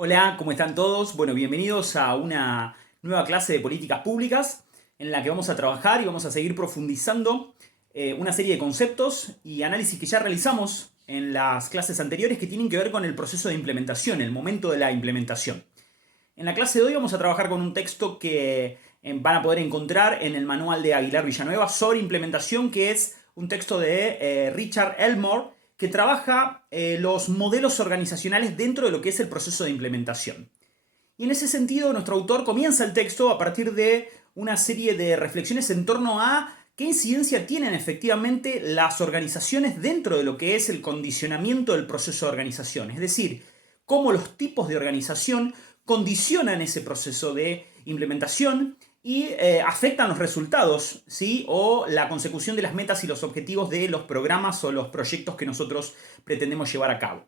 Hola, ¿cómo están todos? Bueno, bienvenidos a una nueva clase de políticas públicas en la que vamos a trabajar y vamos a seguir profundizando una serie de conceptos y análisis que ya realizamos en las clases anteriores que tienen que ver con el proceso de implementación, el momento de la implementación. En la clase de hoy vamos a trabajar con un texto que van a poder encontrar en el manual de Aguilar Villanueva sobre implementación, que es un texto de Richard Elmore, que trabaja los modelos organizacionales dentro de lo que es el proceso de implementación. Y en ese sentido, nuestro autor comienza el texto a partir de una serie de reflexiones en torno a qué incidencia tienen efectivamente las organizaciones dentro de lo que es el condicionamiento del proceso de organización. Es decir, cómo los tipos de organización condicionan ese proceso de implementación y afectan los resultados, ¿sí? O la consecución de las metas y los objetivos de los programas o los proyectos que nosotros pretendemos llevar a cabo.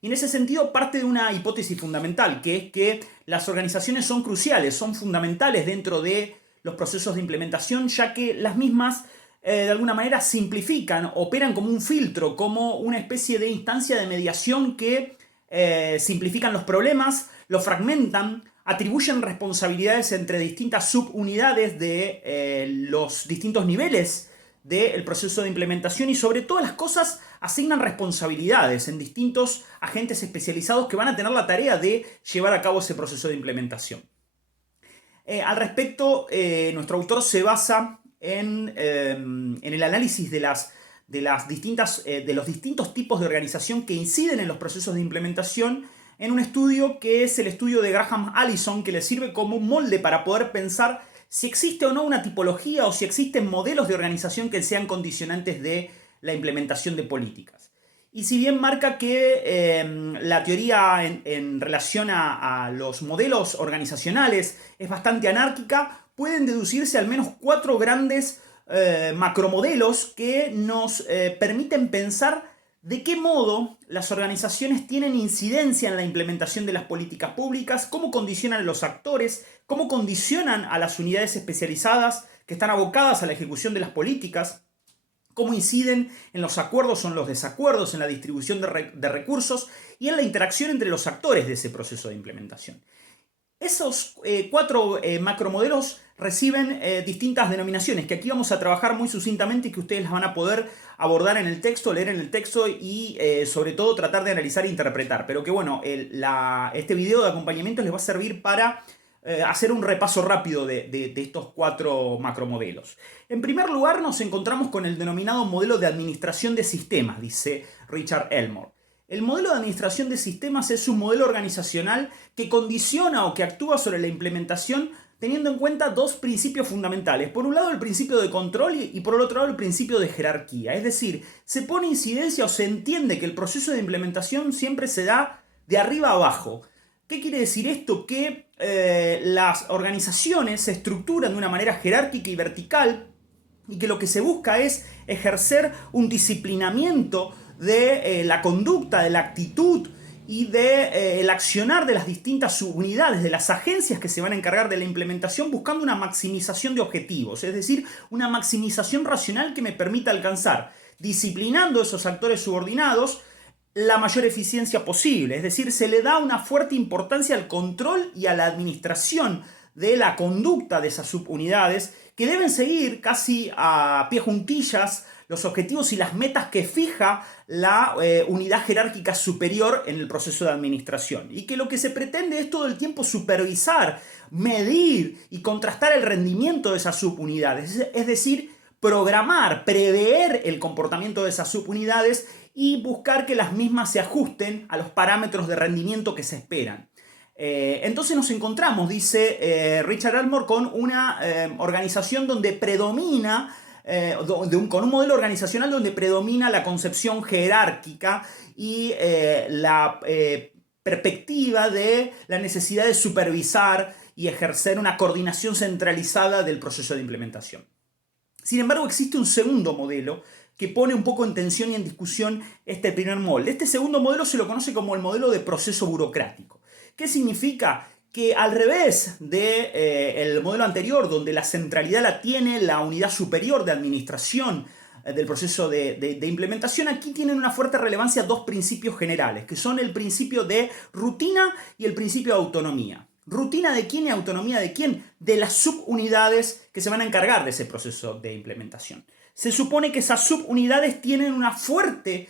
Y en ese sentido parte de una hipótesis fundamental, que es que las organizaciones son cruciales, son fundamentales dentro de los procesos de implementación, ya que las mismas de alguna manera simplifican, operan como un filtro, como una especie de instancia de mediación que simplifican los problemas, los fragmentan, atribuyen responsabilidades entre distintas subunidades de los distintos niveles del proceso de implementación y sobre todas las cosas asignan responsabilidades en distintos agentes especializados que van a tener la tarea de llevar a cabo ese proceso de implementación. Al respecto, nuestro autor se basa en el análisis de los distintos tipos de organización que inciden en los procesos de implementación en un estudio que es el estudio de Graham Allison, que le sirve como un molde para poder pensar si existe o no una tipología o si existen modelos de organización que sean condicionantes de la implementación de políticas. Y si bien marca que la teoría en relación a los modelos organizacionales es bastante anárquica, pueden deducirse al menos 4 grandes macromodelos que nos permiten pensar de qué modo las organizaciones tienen incidencia en la implementación de las políticas públicas, cómo condicionan a los actores, cómo condicionan a las unidades especializadas que están abocadas a la ejecución de las políticas, cómo inciden en los acuerdos o en los desacuerdos, en la distribución de recursos y en la interacción entre los actores de ese proceso de implementación. Esos 4 macromodelos reciben distintas denominaciones que aquí vamos a trabajar muy sucintamente y que ustedes las van a poder abordar en el texto, leer en el texto y sobre todo tratar de analizar e interpretar. Pero que bueno, este video de acompañamiento les va a servir para hacer un repaso rápido de estos 4 macromodelos. En primer lugar nos encontramos con el denominado modelo de administración de sistemas, dice Richard Elmore. El modelo de administración de sistemas es un modelo organizacional que condiciona o que actúa sobre la implementación teniendo en cuenta 2 principios fundamentales. Por un lado el principio de control y por el otro lado el principio de jerarquía. Es decir, se pone incidencia o se entiende que el proceso de implementación siempre se da de arriba a abajo. ¿Qué quiere decir esto? Que las organizaciones se estructuran de una manera jerárquica y vertical y que lo que se busca es ejercer un disciplinamiento de la conducta, de la actitud y del accionar de las distintas subunidades, de las agencias que se van a encargar de la implementación, buscando una maximización de objetivos, es decir, una maximización racional que me permita alcanzar, disciplinando a esos actores subordinados, la mayor eficiencia posible. Es decir, se le da una fuerte importancia al control y a la administración de la conducta de esas subunidades que deben seguir casi a pie juntillas los objetivos y las metas que fija la unidad jerárquica superior en el proceso de administración. Y que lo que se pretende es todo el tiempo supervisar, medir y contrastar el rendimiento de esas subunidades. Es decir, programar, prever el comportamiento de esas subunidades y buscar que las mismas se ajusten a los parámetros de rendimiento que se esperan. Entonces nos encontramos, dice Richard Elmore, con una organización donde predomina, con un modelo organizacional donde predomina la concepción jerárquica y la perspectiva de la necesidad de supervisar y ejercer una coordinación centralizada del proceso de implementación. Sin embargo, existe un segundo modelo que pone un poco en tensión y en discusión este primer molde. Este segundo modelo se lo conoce como el modelo de proceso burocrático. ¿Qué significa? Que al revés del modelo anterior, donde la centralidad la tiene la unidad superior de administración del proceso de implementación, aquí tienen una fuerte relevancia dos principios generales, que son el principio de rutina y el principio de autonomía. ¿Rutina de quién y autonomía de quién? De las subunidades que se van a encargar de ese proceso de implementación. Se supone que esas subunidades tienen una fuerte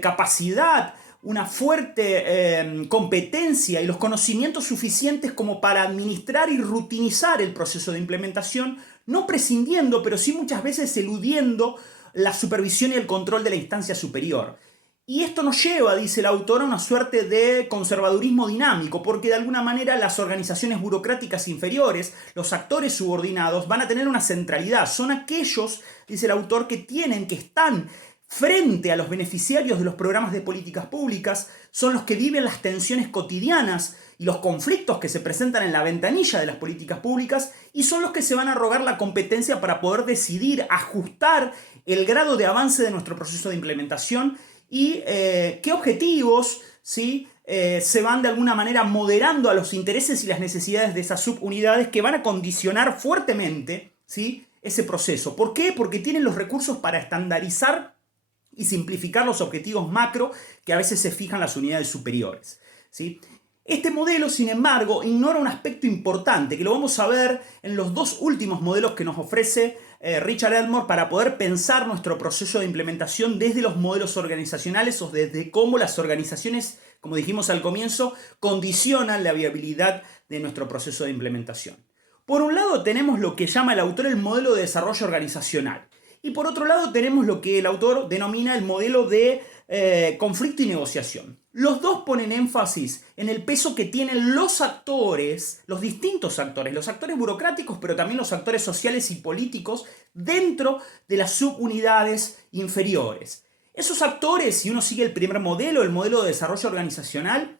capacidad, una fuerte competencia y los conocimientos suficientes como para administrar y rutinizar el proceso de implementación, no prescindiendo, pero sí muchas veces eludiendo la supervisión y el control de la instancia superior. Y esto nos lleva, dice el autor, a una suerte de conservadurismo dinámico, porque de alguna manera las organizaciones burocráticas inferiores, los actores subordinados, van a tener una centralidad. Son aquellos, dice el autor, que están frente a los beneficiarios de los programas de políticas públicas, son los que viven las tensiones cotidianas y los conflictos que se presentan en la ventanilla de las políticas públicas, y son los que se van a arrogar la competencia para poder decidir, ajustar el grado de avance de nuestro proceso de implementación y qué objetivos, ¿sí?, se van de alguna manera moderando a los intereses y las necesidades de esas subunidades que van a condicionar fuertemente, ¿sí?, ese proceso. ¿Por qué? Porque tienen los recursos para estandarizar y simplificar los objetivos macro que a veces se fijan las unidades superiores, ¿sí? Este modelo, sin embargo, ignora un aspecto importante que lo vamos a ver en los dos últimos modelos que nos ofrece Richard Elmore para poder pensar nuestro proceso de implementación desde los modelos organizacionales o desde cómo las organizaciones, como dijimos al comienzo, condicionan la viabilidad de nuestro proceso de implementación. Por un lado tenemos lo que llama el autor el modelo de desarrollo organizacional. Y por otro lado tenemos lo que el autor denomina el modelo de conflicto y negociación. Los dos ponen énfasis en el peso que tienen los actores, los distintos actores, los actores burocráticos, pero también los actores sociales y políticos dentro de las subunidades inferiores. Esos actores, si uno sigue el primer modelo, el modelo de desarrollo organizacional,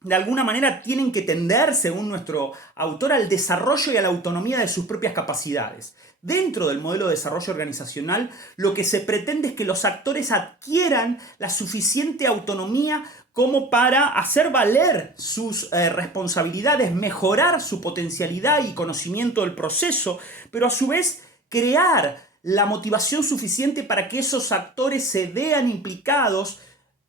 de alguna manera tienen que tender, según nuestro autor, al desarrollo y a la autonomía de sus propias capacidades. Dentro del modelo de desarrollo organizacional, lo que se pretende es que los actores adquieran la suficiente autonomía como para hacer valer sus responsabilidades, mejorar su potencialidad y conocimiento del proceso, pero a su vez crear la motivación suficiente para que esos actores se vean implicados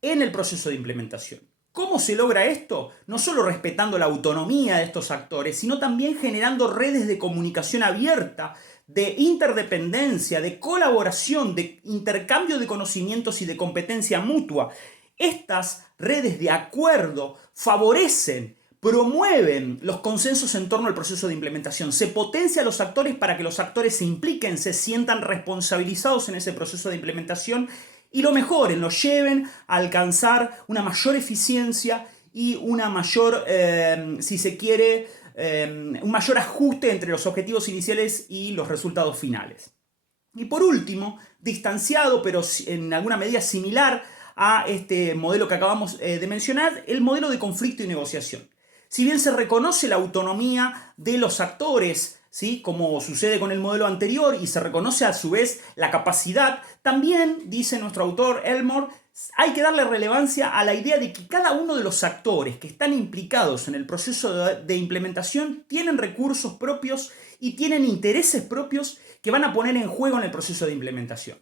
en el proceso de implementación. ¿Cómo se logra esto? No solo respetando la autonomía de estos actores, sino también generando redes de comunicación abierta, de interdependencia, de colaboración, de intercambio de conocimientos y de competencia mutua. Estas redes de acuerdo favorecen, promueven los consensos en torno al proceso de implementación. Se potencia a los actores para que los actores se impliquen, se sientan responsabilizados en ese proceso de implementación y lo mejoren, lo lleven a alcanzar una mayor eficiencia y una mayor, si se quiere, un mayor ajuste entre los objetivos iniciales y los resultados finales. Y por último, distanciado, pero en alguna medida similar a este modelo que acabamos de mencionar, el modelo de conflicto y negociación. Si bien se reconoce la autonomía de los actores, ¿sí?, como sucede con el modelo anterior, y se reconoce a su vez la capacidad, también, dice nuestro autor Elmore, hay que darle relevancia a la idea de que cada uno de los actores que están implicados en el proceso de implementación tienen recursos propios y tienen intereses propios que van a poner en juego en el proceso de implementación.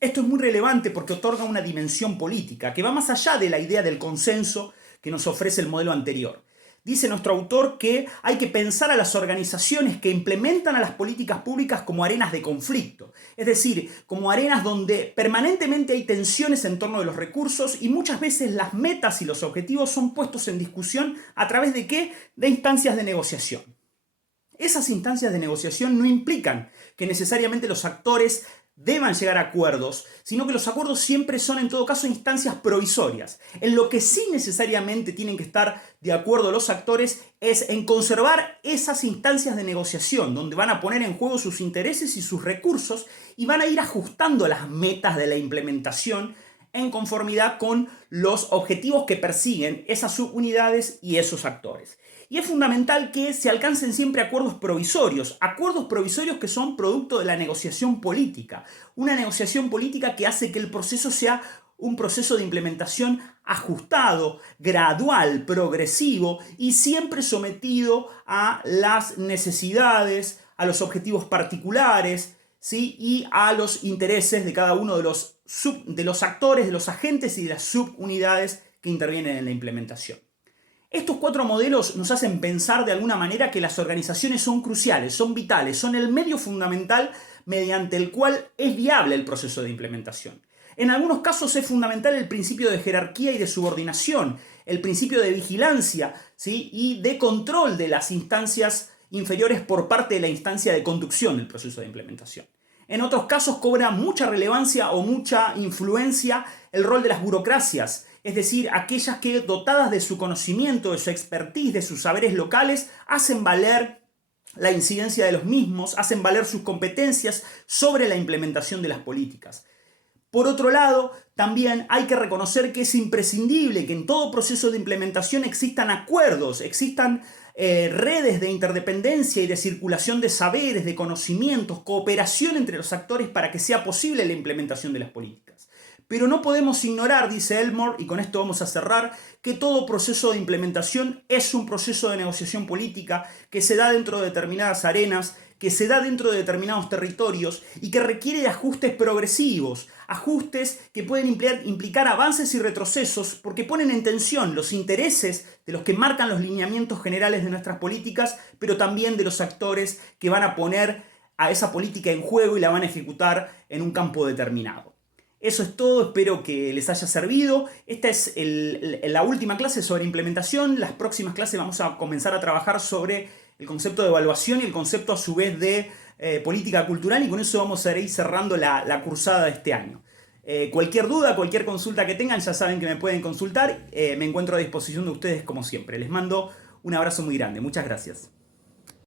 Esto es muy relevante porque otorga una dimensión política que va más allá de la idea del consenso que nos ofrece el modelo anterior. Dice nuestro autor que hay que pensar a las organizaciones que implementan a las políticas públicas como arenas de conflicto, es decir, como arenas donde permanentemente hay tensiones en torno de los recursos y muchas veces las metas y los objetivos son puestos en discusión a través de ¿qué? De instancias de negociación. Esas instancias de negociación no implican que necesariamente los actores deban llegar a acuerdos, sino que los acuerdos siempre son en todo caso instancias provisorias. En lo que sí necesariamente tienen que estar de acuerdo los actores es en conservar esas instancias de negociación, donde van a poner en juego sus intereses y sus recursos y van a ir ajustando las metas de la implementación en conformidad con los objetivos que persiguen esas subunidades y esos actores. Y es fundamental que se alcancen siempre acuerdos provisorios que son producto de la negociación política. Una negociación política que hace que el proceso sea un proceso de implementación ajustado, gradual, progresivo y siempre sometido a las necesidades, a los objetivos particulares, ¿sí? Y a los intereses de cada uno de los actores, de los agentes y de las subunidades que intervienen en la implementación. Estos 4 modelos nos hacen pensar de alguna manera que las organizaciones son cruciales, son vitales, son el medio fundamental mediante el cual es viable el proceso de implementación. En algunos casos es fundamental el principio de jerarquía y de subordinación, el principio de vigilancia, ¿sí? Y de control de las instancias inferiores por parte de la instancia de conducción del proceso de implementación. En otros casos cobra mucha relevancia o mucha influencia el rol de las burocracias, es decir, aquellas que, dotadas de su conocimiento, de su expertise, de sus saberes locales, hacen valer la incidencia de los mismos, hacen valer sus competencias sobre la implementación de las políticas. Por otro lado, también hay que reconocer que es imprescindible que en todo proceso de implementación existan acuerdos, existan redes de interdependencia y de circulación de saberes, de conocimientos, cooperación entre los actores para que sea posible la implementación de las políticas. Pero no podemos ignorar, dice Elmore, y con esto vamos a cerrar, que todo proceso de implementación es un proceso de negociación política que se da dentro de determinadas arenas, que se da dentro de determinados territorios y que requiere de ajustes progresivos, ajustes que pueden implicar avances y retrocesos porque ponen en tensión los intereses de los que marcan los lineamientos generales de nuestras políticas, pero también de los actores que van a poner a esa política en juego y la van a ejecutar en un campo determinado. Eso es todo, espero que les haya servido. Esta es la última clase sobre implementación. Las próximas clases vamos a comenzar a trabajar sobre el concepto de evaluación y el concepto a su vez de política cultural, y con eso vamos a ir cerrando la cursada de este año. Cualquier duda, cualquier consulta que tengan, ya saben que me pueden consultar. Me encuentro a disposición de ustedes como siempre. Les mando un abrazo muy grande. Muchas gracias.